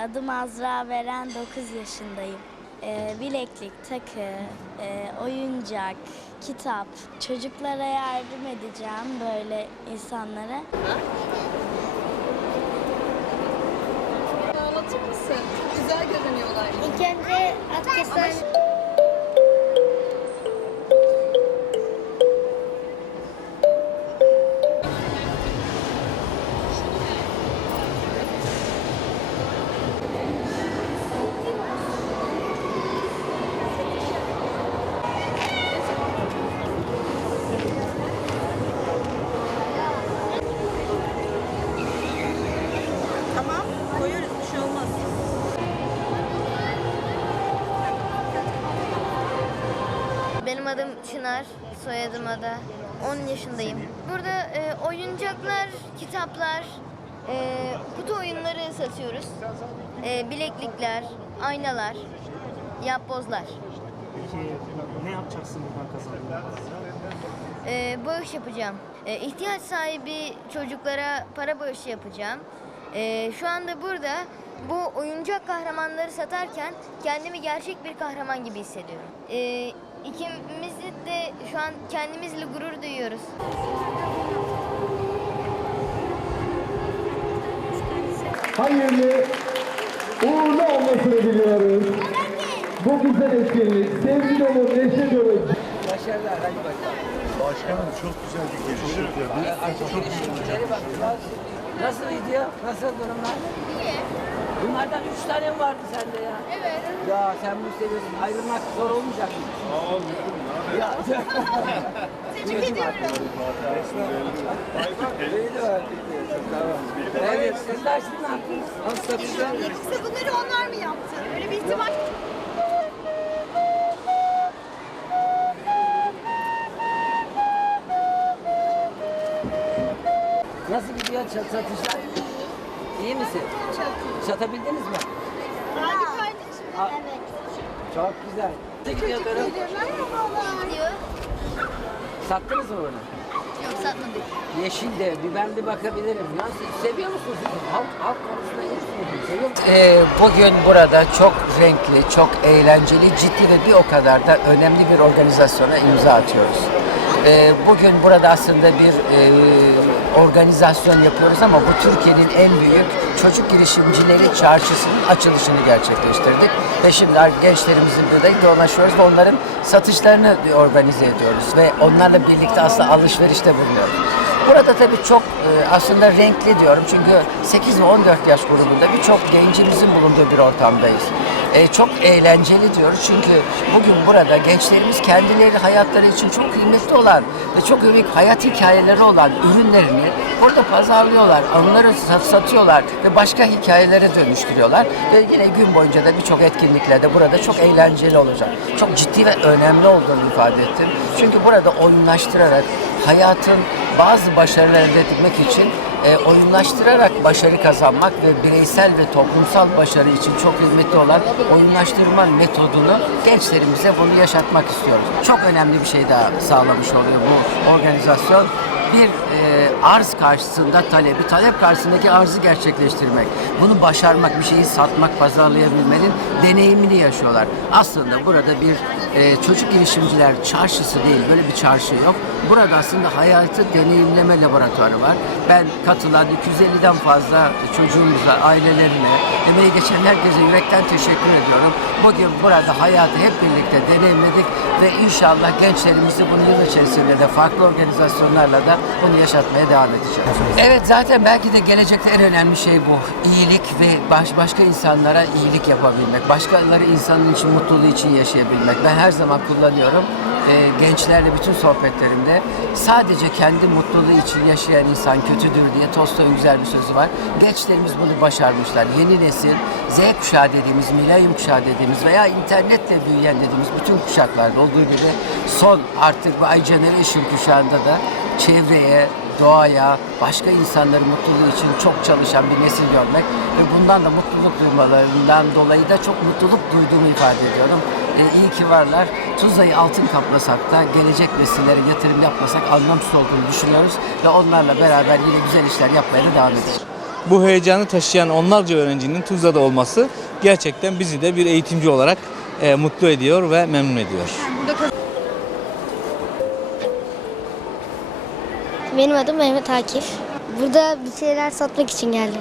adım Azra Veren, 9 yaşındayım. Ee, bileklik, takı, e, oyuncak, kitap. Çocuklara yardım edeceğim böyle insanlara. Anlatır mısın? Çok güzel görünüyorlar. İlk önce at adım Çınar, soyadım Ada. 10 yaşındayım. Burada e, oyuncaklar, kitaplar, e, kutu oyunları satıyoruz. E, bileklikler, aynalar, yapbozlar. Peki ne yapacaksın buradan kazandığın E, bağış yapacağım. E, ihtiyaç sahibi çocuklara para bağışı yapacağım. E, şu anda burada bu oyuncak kahramanları satarken kendimi gerçek bir kahraman gibi hissediyorum. E, ikimiz de şu an kendimizle gurur duyuyoruz. hayırlı, uğurlu olmasını diliyoruz. Bu güzel etkinlik, sevgi dolu, neşe dolu, Başkanım çok güzel bir gelişim. Çok bakacağız. Nasıl gidiyor? Nasıl durumlar? İyi. Bunlardan üç tane mi vardı sende ya? Evet. Ya sen bu seviyorsun. Ayrılmak zor olmayacak mı? Sağ ol. Ya. Tebrik ediyorum. İyi de var. Tamam. Evet, sizler siz ne yaptınız? Nasıl satışlar? Yoksa bunları onlar mı yaptı? Öyle bir ihtimal. Nasıl gidiyor satışlar? İyi misin? Çok. Satabildiniz mi? Hadi kardeşim. Ha- Çok güzel. Nasıl gidiyor durum? Diyor. Sattınız mı bunu? Yok satmadık. Yeşil de, biberli bakabilirim. Ya siz seviyor musunuz? Halk, halk konusunda misiniz? Seviyor musunuz? Ee, bugün burada çok renkli, çok eğlenceli, ciddi ve bir o kadar da önemli bir organizasyona imza atıyoruz. Ee, bugün burada aslında bir e, organizasyon yapıyoruz ama bu Türkiye'nin en büyük çocuk girişimcileri çarşısının açılışını gerçekleştirdik. Ve şimdi gençlerimizin burada yoğunlaşıyoruz ve onların satışlarını organize ediyoruz ve onlarla birlikte aslında alışverişte bulunuyoruz. Burada tabii çok e, aslında renkli diyorum çünkü 8 ve 14 yaş grubunda birçok gencimizin bulunduğu bir ortamdayız. E, çok eğlenceli diyoruz çünkü bugün burada gençlerimiz kendileri hayatları için çok kıymetli olan ve çok unik hayat hikayeleri olan ürünlerini burada pazarlıyorlar, onları sat- satıyorlar ve başka hikayelere dönüştürüyorlar ve yine gün boyunca da birçok etkinliklerde burada çok eğlenceli olacak. Çok ciddi ve önemli olduğunu ifade ettim. Çünkü burada oyunlaştırarak hayatın bazı başarılar elde etmek için e, oyunlaştırarak başarı kazanmak ve bireysel ve toplumsal başarı için çok kıymetli olan oyunlaştırma metodunu gençlerimize bunu yaşatmak istiyoruz. Çok önemli bir şey daha sağlamış oluyor bu organizasyon. Bir e, arz karşısında talebi, talep karşısındaki arzı gerçekleştirmek. Bunu başarmak, bir şeyi satmak, pazarlayabilmenin deneyimini yaşıyorlar. Aslında burada bir e, çocuk girişimciler çarşısı değil, böyle bir çarşı yok. Burada aslında hayatı deneyimleme laboratuvarı var. Ben katılan 250'den fazla çocuğumuza, ailelerine, emeği geçen herkese yürekten teşekkür ediyorum. Bugün burada hayatı hep birlikte deneyimledik ve inşallah gençlerimizi bunu yıl içerisinde de farklı organizasyonlarla da bunu yaşatmaya devam edeceğiz. Evet zaten belki de gelecekte en önemli şey bu. İyilik ve baş, başka insanlara iyilik yapabilmek. Başkaları insanın için mutluluğu için yaşayabilmek. Ben her zaman kullanıyorum. Ee, gençlerle bütün sohbetlerimde sadece kendi mutluluğu için yaşayan insan kötüdür diye Tolstoy'un güzel bir sözü var. Gençlerimiz bunu başarmışlar. Yeni nesil Z kuşağı dediğimiz, milenyum kuşağı dediğimiz veya internetle büyüyen dediğimiz bütün kuşaklarda olduğu gibi son artık bu I Generation kuşağında da çevreye, doğaya, başka insanların mutluluğu için çok çalışan bir nesil görmek ve bundan da mutluluk duymalarından dolayı da çok mutluluk duyduğumu ifade ediyorum. Ee, iyi ki varlar. Tuzla'yı altın kaplasak da gelecek nesillere yatırım yapmasak anlamsız olduğunu düşünüyoruz ve onlarla beraber yine güzel işler yapmaya da devam edeceğiz. bu heyecanı taşıyan onlarca öğrencinin Tuzla'da olması gerçekten bizi de bir eğitimci olarak e, mutlu ediyor ve memnun ediyor. Benim adım Mehmet Akif. Burada bir şeyler satmak için geldim.